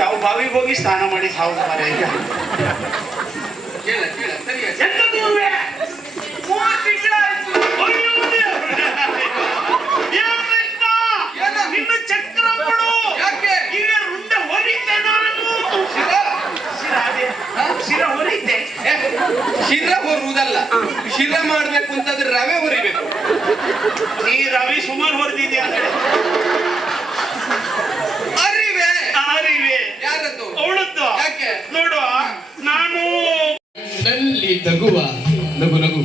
ಯಾವ ಬಾವಿಗೆ ಹೋಗಿ ಸ್ನಾನ ಮಾಡಿ ಸಾವು ಮಾರ ಈಗ ಕೇಳ ಕೇಳ ಸರಿ ಎಂತದ್ದು ನಿನ್ನ ಚಕ್ರ ಕೊಡು. ಯಾಕೆ ಈಗ ರುಂಡ ಹೊರಿದ್ದೆ ನಾನು ಶಿರ ಹೊರಿದ್ದೆ. ಶಿರ ಹೊರುವುದಲ್ಲ, ಶಿರ ಮಾಡ್ಬೇಕು ಅಂತಂದ್ರೆ ರವೆ ಹೊರಿಬೇಕು. ನೀ ರವಿ ಸುಮಾರು ಹೊರದಿದ್ಯಾ ಅರಿವೆ ಅರಿವೆ ಯಾರದ್ದು ಅವಳದ್ದು. ಯಾಕೆ ನೋಡುವ ನಾನು ನಲ್ಲಿ ನಗುವ ನಗು ನಗು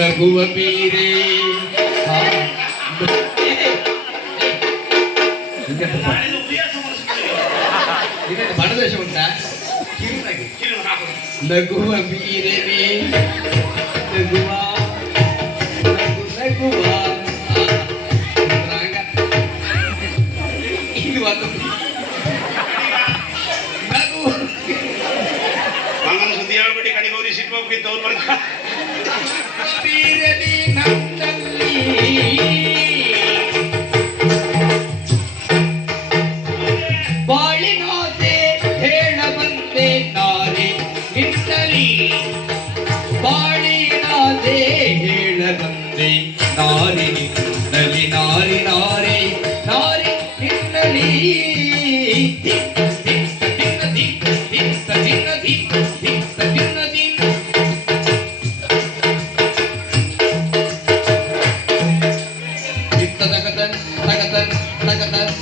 ನಗುವ ಬೀರೆ ನಾಳೆದು ಉಪಯಾಸ ಮಾಡಿಸ್ಕೊಳ್ಳಿ. ಬಡದೇಶ ಉಂಟಾ ಕಿರುನಾಗಿ ನಗುವ ಬೀರೆನೆ ನಗುವ ನಗು ನಗುವ ಇದು ಒಂದು ನಗು ಮಗನ ಸುದ್ದಿ ಹೇಳ್ಬಿಟ್ಟು ಕಡೆಗೆ ಹೋಗಿ ಸಿಟ್ಟು ಹೋಗ್ಬಿಟ್ಟು ಅವ್ರು ಬರ್ಕ ಬೀರೆನೆ ನನ್ನಲ್ಲಿ ಬಾಳಿನಾದೆ ಹೇಳ ಬಂದೆ ನಾರಿ ನಿನ್ನಲಿ ಬಾಳಿನಾದೆ ಹೇಳ ಬಂದೆ ನಾರಿ ನಿನ್ನಲಿ ನಾರಿ ನಾರಿ ನಾರಿ ನಿನ್ನಲಿ ತಗತನ್ ತಗತನ್ ತಗತನ್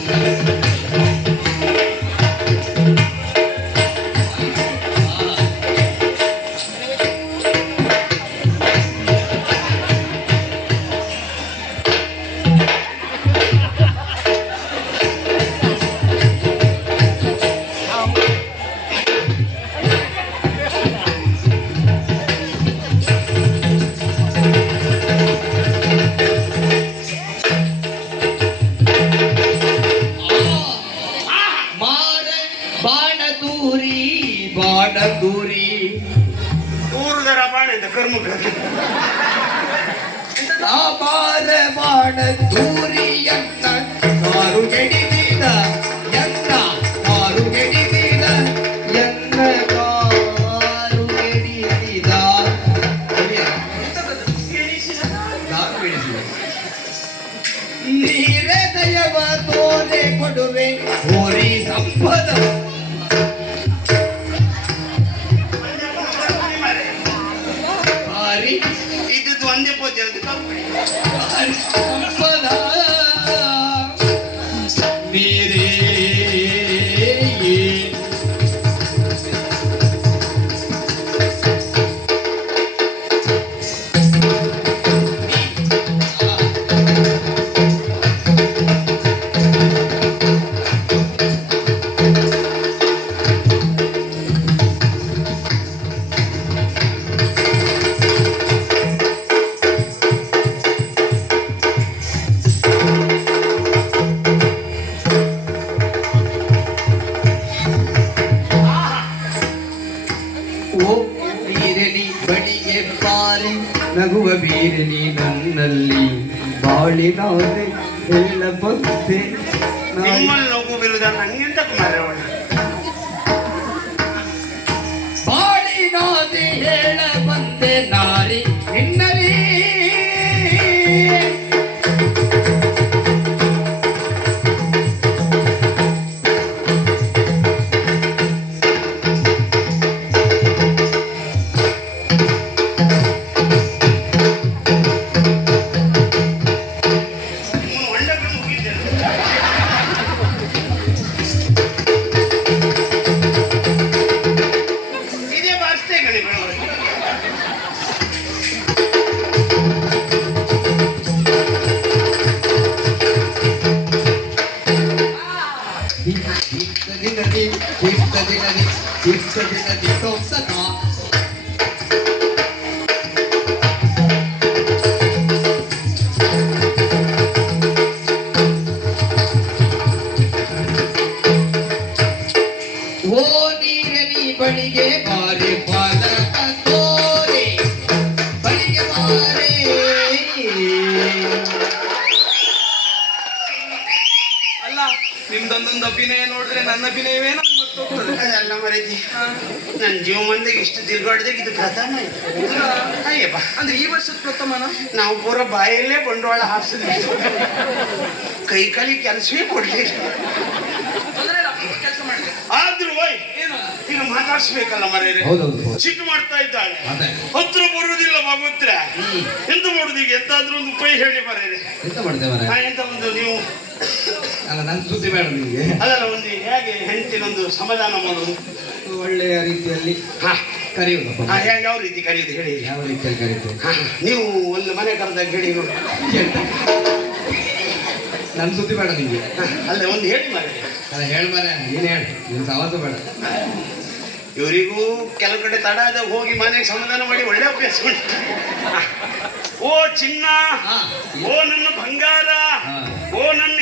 ಬಾಣದೂರಿ ಊರುದರ ಬಾಣ ಅಂತ ಕರ್ಮಕ ಬಾರ ಬಾಣದೂರಿಯನ್ನ ಕಾರು ಗೆಡಿದಿದ ಎನ್ನ ಕಾರು ಗೆಡಿದಿದ ಎನ್ನ ಕಾರು ಗೆಡಿದಿದ ನೀರೇ ದಯವ ತೋರೆ ಕೊಡುವೆ ಹೋರಿ ಸಂಪದ ಇದ್ದದ್ದು ಒಂದೇ ಪೋತೆ ಸಂಪದ ನೀರೇ ಬಳಿಗೆ ಬಾರಿ ನಗುವ ಬೀರಲಿ ನನ್ನಲ್ಲಿ ಬಾಳಿನಾದೆ ಎಲ್ಲ ಬಂದೆ ನಿಮ್ಮಲ್ಲಿ ನಗು ಬೀರುದ ನಂಗೆಂತ ಮಾರವಳ ಬಾಳಿನಾದೆ ಹೇಳ ಬಂದೆ ನಾರಿ ನಿನ್ನಲಿ ಓ ನೀರನಿ ಬಳಿಗೆ ಬಾರೆ ಪಾದಕ ತೋರೆ ಬಳಿಗೆ ಬಾರೆ ಅಲ್ಲ ನಿಮ್ದೊಂದೊಂದು ಅಭಿನಯ ನೋಡಿದ್ರೆ ನನ್ನ ಅಭಿನಯವೇ ಹೋಗ್ತದೆ. ಅದೆಲ್ಲ ಮರೀತಿ ನನ್ನ ಜೀವ ಮಂದಿಗೆ ಇಷ್ಟು ತಿರ್ಗಾಡ್ದಾಗ ಇದು ಪ್ರಥಮ ಆಯ್ತು. ಅಯ್ಯಪ್ಪ ಅಂದ್ರೆ ಈ ವರ್ಷದ ಪ್ರಥಮನ ನಾವು ಪೂರ ಬಾಯಲ್ಲೇ ಬಂಡವಾಳ ಹಾರಿಸಿದ್ವಿ, ಕೈ ಕಾಲಿ ಕೆಲಸವೇ ಕೊಡ್ಲಿಲ್ಲ. ತೊಂದ್ರೆ ಇಲ್ಲ, ಕೆಲಸ ಮಾಡ್ಲಿ. ಆದ್ರೂ ವಯ್ ಏನು ಈಗ ಮಾತಾಡ್ಸ್ಬೇಕಲ್ಲ ಮರೇರೆ. ಹೌದೌದು. ಸಿಟ್ಟು ಮಾಡ್ತಾ ಇದ್ದಾಳೆ, ಅದೇ. ಹತ್ರ ಬರುವುದಿಲ್ಲ ಭಗವತ್ರ. ಎಂತ ಮಾಡುದು ಈಗ? ಎಂತಾದ್ರೂ ಒಂದು ಉಪಾಯ ಹೇಳಿ ಮರೇರೆ. ಎಂತ ಮಾಡ್ತೇವೆ ಮಾರ್ರೆ? ಎಂತ ಒಂದು ನೀವು ಅಲ್ಲ ನನ್ ಸುದ್ದಿ ಬೇಡ ನಿಮ್ಗೆ. ಅದಲ್ಲ ಒಂದು ಹೇಗೆ ಹೆಂಡತಿನೊಂದು ಸಮಾಧಾನ ಮಾಡುದು? ಒಳ್ಳೆಯ ರೀತಿಯಲ್ಲಿ ಹಾ ಕರೆಯುವುದಪ್ಪ. ಯಾವ ರೀತಿ ಕರೆಯುದು ಹೇಳಿ? ಯಾವ ರೀತಿಯಲ್ಲಿ ಕರೀತೇವೆ? ಹಾ, ನೀವು ಒಂದು ಮನೆ ಕರೆದಾಗ ಹೇಳಿ ನೋಡಿ. ನನ್ ಸುದ್ದಿ ಬೇಡ ನಿಮ್ಗೆ. ಅಲ್ಲ ಒಂದು ಹೇಳಿ ಮಾರೆ. ಅಲ್ಲ ಹೇಳ ಮಾರ್ರೆ, ನೀನ್ ಹೇಳ, ನಿನ್ ಸವಾಸ ಬೇಡ. ಇವರಿಗೂ ಕೆಲವು ಕಡೆ ತಡ ಆದಾಗ ಹೋಗಿ ಮನೆಗೆ ಸಮಾಧಾನ ಮಾಡಿ ಒಳ್ಳೆ ಅಭ್ಯಾಸ ಉಂಟು. ಓ ಚಿನ್ನ, ಹಾ. ಓ ನನ್ನ ಬಂಗಾರ, ಹಾ. ಓ ನನ್ನ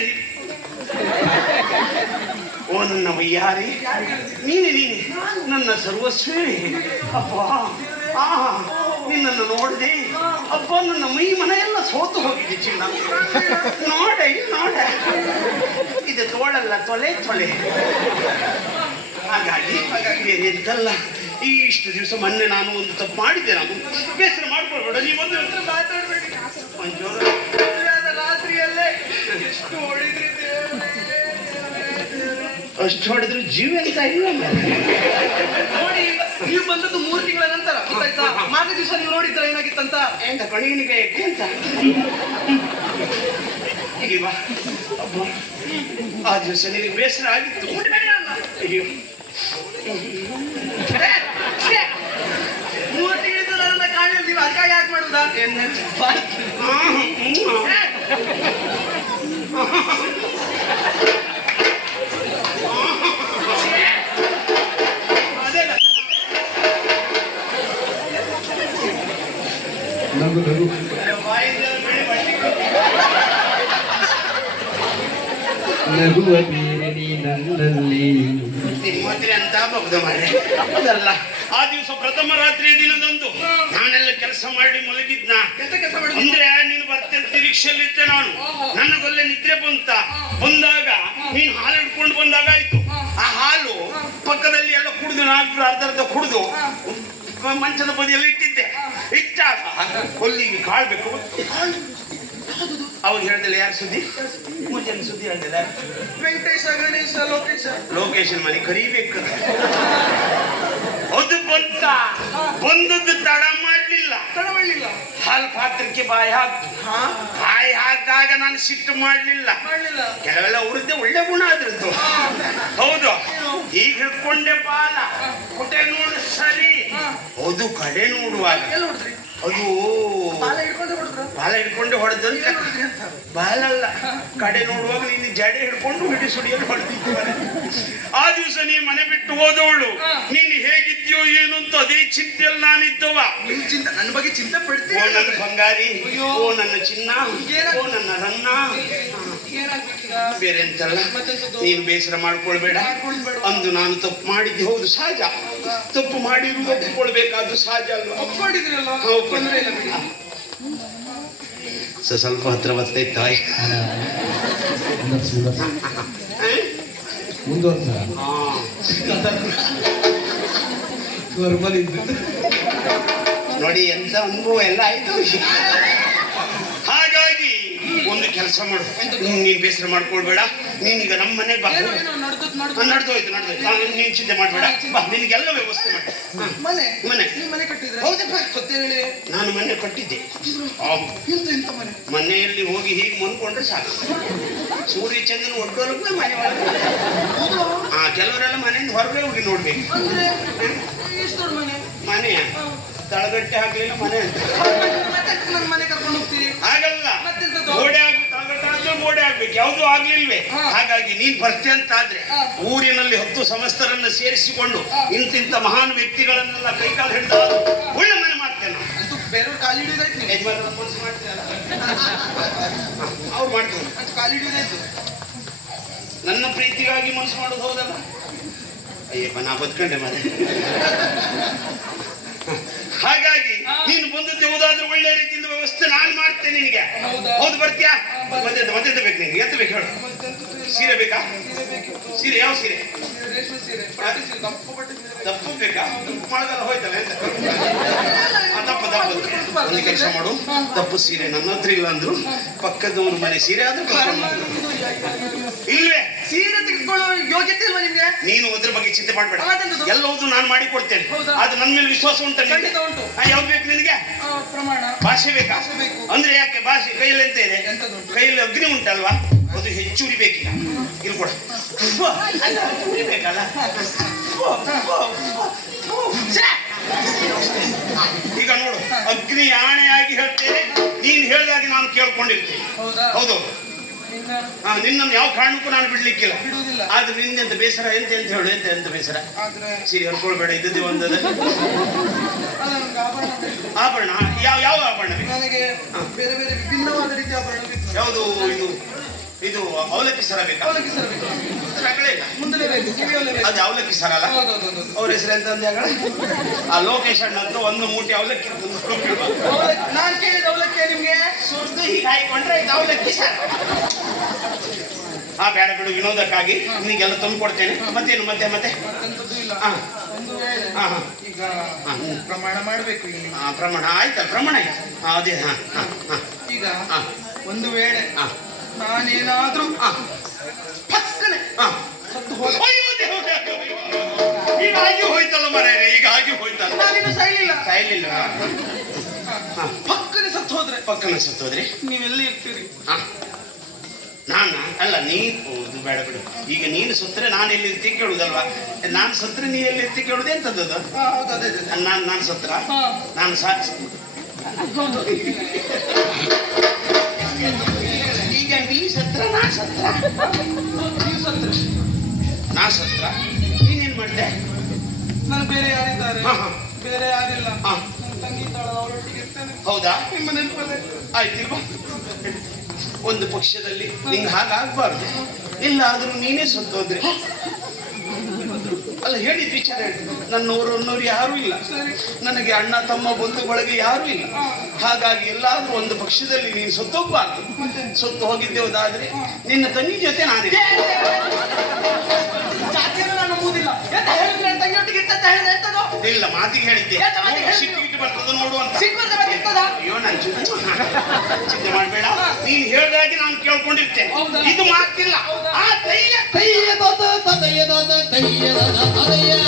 ಓ ನನ್ನ ವಯ್ಯಾರಿ, ನೀನೆ ನನ್ನ ಸರ್ವಸ್ವೇ. ಅಪ್ಪ ನಿನ್ನನ್ನು ನೋಡಿದೆ ಅಪ್ಪ, ನನ್ನ ಮೈ ಮನೆಯೆಲ್ಲ ಸೋತು ಹೋಗಿದೆ ಚಿನ್ನ. ನೋಡೆ ಇದು ತೋಳಲ್ಲ, ತೊಳೆ. ಹಾಗಾಗಿ ಬೇರೆ ಎಂತಲ್ಲ. ಈ ಇಷ್ಟು ದಿವಸ ಮೊನ್ನೆ ನಾನು ಒಂದು ತಪ್ಪು ಮಾಡಿದ್ದೆ. ನಾನು ಬೇಸರ ಮಾಡ್ಕೊಳ್ಬೇಡ, ನೀವೊಂದು ಮಾತಾಡ್ಬೇಡಿ. ಮಂಜೂರ ರಾತ್ರಿಯಲ್ಲೇ ಎಷ್ಟು ಹೊಡಿದ್ರಿ ಅಷ್ಟು ಹೊಡೆದ್ರು ಜೀವ ಅಂತ ಇಲ್ಲ ನೋಡಿ. ನೀವು ಬಂದದ್ದು 3 ತಿಂಗಳ ನಂತರ ಗೊತ್ತಾಯ್ತಾ? ಮಾರನೇ ದಿವಸ ನೀವು ನೋಡಿದ್ರ ಏನಾಗಿತ್ತಂತ? ಎಂತ ಕಣಿಗೆ ಎಂತ ಹೀಗೆ ಬಾ. ಅಬ್ಬಾ, ಆ ದಿವಸ ನಿನಗೆ ಬೇಸರ ಆಗಿತ್ತು. ಅಯ್ಯೋ, 3 ತಿಂಗಳಿಂದ ನನ್ನ ಕಾಣಲಿ, ನೀವು ಅರ್ಕ ಯಾಕೆ ಮಾಡುದಾ? ನಗು ನಗುವ ಬೇರೆ ನೀ ನನ್ನಲ್ಲಿ. ನಿಮ್ಮದ್ರೆ ಅಂತ ಬಹುದು ಮಾರೆ. ಅದಲ್ಲ, ಆ ದಿವಸ ಪ್ರಥಮ ರಾತ್ರಿಯ ದಿನದಂದು ನಾನೆಲ್ಲ ಕೆಲಸ ಮಾಡಿ ಮಲಗಿದ್ನ. ಎಂತ ಕೆಲಸ ಮಾಡುದು? ಅಂದ್ರೆ ನೀನು ಬರ್ತೇನೆ ನಿರೀಕ್ಷೆಯಲ್ಲಿದ್ದೆ ನಾನು. ನನಗೊಳ್ಳೆ ನಿದ್ರೆ ಬಂದಾಗ ನೀನು ಹಾಲು ಹಿಡ್ಕೊಂಡು ಬಂದಾಗ ಆಯ್ತು. ಆ ಹಾಲು ಪಕ್ಕದಲ್ಲಿ ಎಲ್ಲ ಕುಡಿದು, 4 ಅರ್ಧ ಕುಡಿದು ಮಂಚದ ಬದಿಯಲ್ಲಿ ಇಟ್ಟಾಗ ಕೊಲ್ಲಿಗೆ ಕಾಳ್ಬೇಕು. ಅವಾಗ ಹೇಳ್ದಿಲ್ಲ ಯಾರು ಸುದ್ದಿ? ಮುಂಜಾನೆ ಸುದ್ದಿ ಹೇಳ್ದಿಲ್ಲ. ವೆಂಕಟೇಶ, ಗಣೇಶ, ಲೋಕೇಶನ್ ಮನೆ ಕರೀಬೇಕು. ಅದು ಬಂದದ್ದು ತಡ ಮಾಡ್ಲಿಲ್ಲ. ಹಾಲು ಪಾತ್ರಕ್ಕೆ ಬಾಯಿ ಹಾಕಿದಾಗ ನಾನು ಸಿಟ್ಟು ಮಾಡ್ಲಿಲ್ಲ. ಕೆಲವೆಲ್ಲ ಅವ್ರದ್ದೇ ಒಳ್ಳೆ ಗುಣ ಅದ್ರದ್ದು. ಹೌದು, ಈಗ ಹಿಡ್ಕೊಂಡೆ ಬಾಲ ಹೊಟ್ಟೆ ನೋಡು ಸರಿ. ಅದು ಕಡೆ ನೋಡುವಾಗ ಅದು ಬಾಲ ಹಿಡ್ಕೊಂಡೆ ಹೊಡೆದಂತ. ಬಾಲಲ್ಲ, ಕಡೆ ನೋಡುವಾಗ ನೀನು ಜಡೆ ಹಿಡ್ಕೊಂಡು ಹಿಡಿ ಸುಡಿಯಲ್ಲಿ ಹೊಡೆದಿದ್ದಾರೆ. ಆ ದಿವಸ ನೀ ಮನೆ ಬಿಟ್ಟು ಹೋದವಳು, ನೀನು ಹೇಗಿದ್ಯೋ ಏನು ಅಂತ ಅದೇ ಚಿಂತೆಯಲ್ಲಿ ನಾನಿದ್ದವ. ನನ್ನ ಬಗ್ಗೆ ಚಿಂತೆ ಓ ಪಡ್ತೀನಿ. ನನ್ನ ಬಂಗಾರಿ, ಓ ನನ್ನ ಚಿನ್ನ, ಓ ನನ್ನ ರನ್ನ. ಬೇರೆ ಎಂತಲ್ಲ, ನೀನು ಬೇಸರ ಮಾಡ್ಕೊಳ್ಬೇಡ. ಅಂದು ನಾನು ತಪ್ಪು ಮಾಡಿದ್ದೆ, ಹೌದು ಸಹಜ. ತಪ್ಪು ಮಾಡಿ ಒಪ್ಪಿಕೊಳ್ಬೇಕಾದ್ದು ಸಹಜ ಅಲ್ವಾ? ಒಪ್ಕೊಂಡಿದ್ರಲ್ಲ, ತೊಂದ್ರೆ ಇಲ್ಲ ಬಿಡಿ. ಸ್ವಲ್ಪ ಹತ್ರ ಬರ್ತಾ ಮುಂದುವರ್ಸ ನೋಡಿ, ಎಂತ ಅನುಭವ ಎಲ್ಲ ಆಯ್ತು. ಹಾಗಾಗಿ ಒಂದು ಕೆಲಸ ಮಾಡು, ನೀನ್ ಬೇಸರ ಮಾಡ್ಕೊಳ್ಬೇಡ. ನೀನೀಗ ನಮ್ಮ ಮನೆಗೆ ಬಾ. ನಡೆದೋಯ್ತು. ನೀನ್ ಚಿಂತೆ ಮಾಡ್ಬೇಡ, ಬಾ. ನಿನಗೆಲ್ಲ ವ್ಯವಸ್ಥೆ ಮಾಡಿ. ಮನೆ ಕಟ್ಟಿದ್ರೆ ಹೌದಪ್ಪ, ಸತ್ಯ ಹೇಳಿ. ನಾನು ಮನೆ ಕಟ್ಟಿದ್ದೆ. ಎಂತ ಮನೆ? ಮನೆಯಲ್ಲಿ ಹೋಗಿ ಹೀಗೆ ಮನ್ಕೊಂಡ್ರೆ ಸಾಕು. ಸೂರ್ಯ ಚಂದ್ರನ ಒಡ್ಡೋರ್ಗೂ ಮನೆ ಒಳಗೆ. ಕೆಲವರೆಲ್ಲ ಮನೆಯಿಂದ ಹೊರಗೆ ಹೋಗಿ ನೋಡ್ಬೇಕು. ಅಂದ್ರೆ ಎಷ್ಟು ದೊಡ್ಡ ಮನೆ? ಮನೆಯ ತಳಗಟ್ಟೆ ಹಾಕ್ಲಿಲ್ಲ ಮನೆ ಅಂತ. ಮತ್ತೆ ನನ್ನ ಮನೆ ಕರ್ಕೊಂಡು ಹೋಗ್ತೀರಿ? ಹಾಗಲ್ಲ, ಗೋಡೆ ತಳಗಟ್ಟೆ ಗೋಡೆ ಆಗ್ಬೇಕು, ಯಾವ್ದು ಆಗ್ಲಿಲ್ವೇ. ಹಾಗಾಗಿ ನೀನ್ ಬರ್ತೆ ಅಂತ ಆದ್ರೆ ಊರಿನಲ್ಲಿ 10 ಸಮಸ್ತರನ್ನ ಸೇರಿಸಿಕೊಂಡು ಇಂತಿಂತ ಮಹಾನ್ ವ್ಯಕ್ತಿಗಳನ್ನೆಲ್ಲ ಕೈಕಾಲು ಹಿಡಿದ ಒಳ್ಳೆ ಮನೆ ಮಾಡ್ತೇನೆ. ಬೇರೆಯವ್ರು ಕಾಲು ಹಿಡಿಯೋದಾಯ್ತು, ನೀವು ಯಜಮಾನರ ಮನಸ್ಸು ಮಾಡ್ತೀರಲ್ಲ, ಅವ್ರು ಮಾಡ್ತಾರೆ. ಕಾಲು ಹಿಡಿಯೋದಾಯ್ತು. ನನ್ನ ಪ್ರೀತಿಗಾಗಿ ಮನಸ್ಸು ಮಾಡೋದು ಹೌದಲ್ಲ? ಅಯ್ಯಪ್ಪ, ನಾ ಬದುಕೊಂಡೆ ಮನೆ. ಹಾಗಾಗಿ ನೀನು ಬಂದದ್ದು ಹೋದಾದ್ರೆ ಒಳ್ಳೆ ರೀತಿಯಿಂದ ವ್ಯವಸ್ಥೆ ನಾನು ಮಾಡ್ತೇನೆ ನಿನಗೆ. ಹೌದು, ಬರ್ತೀಯಾ? ಮತ್ತೆ ಬೇಕು ನಿನಗೆ? ಎಂತ ಬೇಕು ಹೇಳು? ಸೀರೆ ಬೇಕಾ? ಸೀರೆ ಯಾವ ಸೀರೆ? ದಪ್ಪ ಬಟ್ಟೆ ಸೀರೆ. ದಪ್ಪು ಬೇಕಾ? ಮಳೆಗಾಲ ಹೋಯ್ತಲ್ಲ ಎಂತ? ದಪ್ಪು ಒಂದು ಕೆಲಸ ಮಾಡು, ದಪ್ಪು ಸೀರೆ ನನ್ನ ಹತ್ರ ಇಲ್ಲ ಅಂದ್ರು ಪಕ್ಕದವನ ಮನೆ ಸೀರೆ ಆದ್ರೂ ಇಲ್ವೇ? ಸೀರೆ ತೆಗೆದುಕೊಳ್ಳೋ ಯೋಗ್ಯತೆ ಇಲ್ವಾ ನಿಮ್ಗೆ? ನೀನು ಅದ್ರ ಬಗ್ಗೆ ಚಿಂತೆ ಮಾಡ್ಬೇಡ, ಅದೆಂತದು? ಎಲ್ಲವೂ ನಾನು ಮಾಡಿ ಕೊಡ್ತೇನೆ. ಹೌದಾ? ಅದು ನನ್ನ ಮೇಲೆ ವಿಶ್ವಾಸ ಉಂಟ? ಖಂಡಿತ ಉಂಟು. ಯಾವ್ದು ಬೇಕು ನಿನಗೆ? ಪ್ರಮಾಣ ಭಾಷೆ ಬೇಕಾ? ಭಾಷೆ ಬೇಕು. ಅಂದ್ರೆ ಯಾಕೆ ಭಾಷೆ ಕೈಯಲ್ಲಿ ಎಂತ ಇದೆ? ಎಂತದುಂಟು? ಕೈಯಲ್ಲಿ ಅಗ್ನಿ ಉಂಟಲ್ವಾ, ಅದು ಹೆಚ್ಚು ಉರಿಬೇಕೀಗ. ಇಲ್ಲಿ ಕೊಡ, ಉರಿಬೇಕಲ್ಲ. ಈಗ ನೋಡು, ಅಗ್ನಿ ಆಣೆಯಾಗಿ ಹೇಳ್ತೇನೆ, ನೀನ್ ಹೇಳಿದಾಗ ನಾನು ಕೇಳ್ಕೊಂಡಿರ್ತೀನಿ. ಹೌದಾ? ಹೌದೌದು. ನಿನ್ನನ್ನು ಯಾವ ಕಾರಣಕ್ಕೂ ನಾನು ಬಿಡ್ಲಿಕ್ಕಿಲ್ಲ. ಬಿಡುವುದಿಲ್ಲ. ಆದ್ರೆ ನಿಂದೆಂತ ಬೇಸರ ಎಂತ ಎಂತ ಹೇಳು, ಎಂತ ಬೇಸರ? ಆದ್ರೆ ಸೀರೆ ಹರ್ಕೊಳ್ಬೇಡ, ಇದ್ದದ್ದೇ ಒಂದದ ಅಲ್ಲ, ನಮ್ಗೆ ಆಭರಣ ಬೇಕು. ಆಭರಣ. ಯಾವ ಆಭರಣ ಬೇಕು? ನನಗೆ ಬೇರೆ ಬೇರೆ ವಿಭಿನ್ನವಾದ ರೀತಿಯ ಆಭರಣ ಬೇಕು. ಯಾವುದು? ಇದು ಅವಲಕ್ಕಿ ಸರ ಬೇಕಾ? ಅವಲಕ್ಕಿ ಸರ ಬೇಕು. ಸರಗಳೇ ಇಲ್ಲ, ಮುಂದಲೇ ಬೇಕು, ಕಿವಿಯಲ್ಲೇ ಬೇಕು. ಅದು ಅವಲಕ್ಕಿ ಸರ ಅಲ್ಲ? ಹೌದೌದು. ಅವ್ರ ಹೆಸರು ಎಂತ ಅಂದ? ಆ ಲೋಕೇಶ್ ಅಣ್ಣ ಹತ್ರ ಒಂದು ಮೂಟೆ ಅವಲಕ್ಕಿ ನಾನ್ ಕೇಳಿದ ಅವಲಕ್ಕಿ ನಿಮ್ಗೆ ಸುರಿದು ಹೀಗೆ ಹಾಕೊಂಡ್ರೆ ಇದು ಅವಲಕ್ಕಿ ಸರ. ಬೇಡ ಬಿಡು, ವಿನೋದಕ್ಕಾಗಿ ನಿನಗೆಲ್ಲ ತಂದು ಕೊಡ್ತೇನೆ. ಮತ್ತೇನು? ಮತ್ತೆ ಮತ್ತಂತದ್ದು ಇಲ್ಲ. ಹಾ. ಒಂದು ವೇಳೆ ಹಾ. ಈಗ ಪ್ರಮಾಣ ಮಾಡ್ಬೇಕು ಈಗ ನೀವು. ಪ್ರಮಾಣ ಆಯ್ತಲ್ಲ, ಪ್ರಮಾಣ ಆಯ್ತು. ಅದೇ ಈಗ ಹಾ. ಒಂದು ವೇಳೆ ನಾನೇನಾದ್ರೂ ಪಕ್ಕನೆ ಸತ್ತು ಹೋದ, ಹೀಗಾಗಿ ಹೋಯ್ತಲ್ಲ ಮರೇನೆ, ಹೀಗಾಗಿ ಹೋಯ್ತಲ್ಲ. ನಾನಿನ್ನು ಸಾಯ್ಲಿಲ್ಲ. ಸಾಯ್ಲಿಲ್ಲ. ಪಕ್ಕನೆ ಸತ್ತು ಹೋದ್ರೆ ಪಕ್ಕನ ಸತ್ತೋದ್ರಿ ನೀವೆಲ್ಲಿ ಇರ್ತೀರಿ? ನಾನ ಅಲ್ಲ, ಇದು ಬೇಡ ಬಿಡು. ಈಗ ನೀನು ಸತ್ತರೆ ನಾನು ಎಲ್ಲಿ ಇರ್ತೀನಿ ಕೇಳುದಲ್ವಾ? ನಾನು ಸತ್ತರೆ ನೀ ಎಲ್ಲಿ ಇರ್ತೀನಿ ಕೇಳುದೇ ಅಂತದ್ದು. ಹೌದು, ಅದೇ ಅದೇ. ನಾನು ಸತ್ರ ಹಾ. ನಾನು ಹೌದು. ಈಗ ನೀ ಸತ್ರ ನಾ ಸತ್ರ ನೀವು ಸತ್ರೆ ನಾ ಸತ್ರ ನೀನೇನ್ ಮಾಡಿದೆ? ನಾನು ಬೇರೆ ಯಾರಿದ್ದಾರೆ? ಹಾ, ಹಾ. ಬೇರೆ ಯಾರಿಲ್ಲ. ಹಾ. ನನ್ನ ತಂಗಿ ಇದ್ದಾಳೆ, ಅವಳೊಟ್ಟಿಗೆ ಇರ್ತೇನೆ. ಹೌದಾ? ನಿಮ್ಮ ನೆನಪಲ್ಲೇ. ಆಯ್ತಿಲ್ವಾ? ಒಂದು ಪಕ್ಷದಲ್ಲಿ ನಿಂಗೆ ಹಾಗಾಗ್ಬಾರ್ದು. ಇಲ್ಲಾದ್ರೂ ನೀನೇ ಸತ್ತೋದ್ರೆ ಅಲ್ಲ, ಹೇಳಿದ ವಿಚಾರ ಹೇಳಿ. ನನ್ನವರು ಅನ್ನೋರು ಯಾರೂ ಇಲ್ಲ, ನನಗೆ ಅಣ್ಣ ತಮ್ಮ ಬಂಧುಗಳಿಗೆ ಯಾರೂ ಇಲ್ಲ. ಹಾಗಾಗಿ ಎಲ್ಲಾದ್ರೂ ಒಂದು ಪಕ್ಷದಲ್ಲಿ ನೀನು ಸತ್ತೋಗ್ಬಾರ್ದು. ಸತ್ತು ಹೋಗಿದ್ದೇವುದಾದ್ರೆ ನಿನ್ನ ತಂಗಿ ಜೊತೆ ನಾನಿದ್ದೆ. ಜಾತಿಯನ್ನು ನಾನು ನಂಬುವುದಿಲ್ಲ. ಎಂತ ಹೇಳಿದ್ರೆ ನನ್ನ ತಂಗಿಯೊಟ್ಟಿಗೆ ಇರ್ತಂತ ಹೇಳಿದ್ರೆ ಎಂತದು? ಇಲ್ಲ, ಮಾತಿಗೆ ಹೇಳಿದ್ದೆ. ಎಂತ ಮಾತಿಗೆ ಹೇಳಿದ್ದು? ಸಿಟ್ಟು ಬರ್ತದ ನೋಡುವಂತ. ಸಿಕ್ಕಂತ ಬರ್ತದ? ಅಯ್ಯೋ, ನಾನು ಚಿಂತೆ ಮಾಡಬೇಡ. ನೀನು ಹೇಳಿದಾಗೆ ನಾನು ಕೇಳ್ಕೊಂಡಿರ್ತೇನೆ. ಹೌದಾ? ಇದು ಮಾತಿಲ್ಲ. ಆ ತಯ್ಯದ ತಯ್ಯದ ತಯ್ಯದ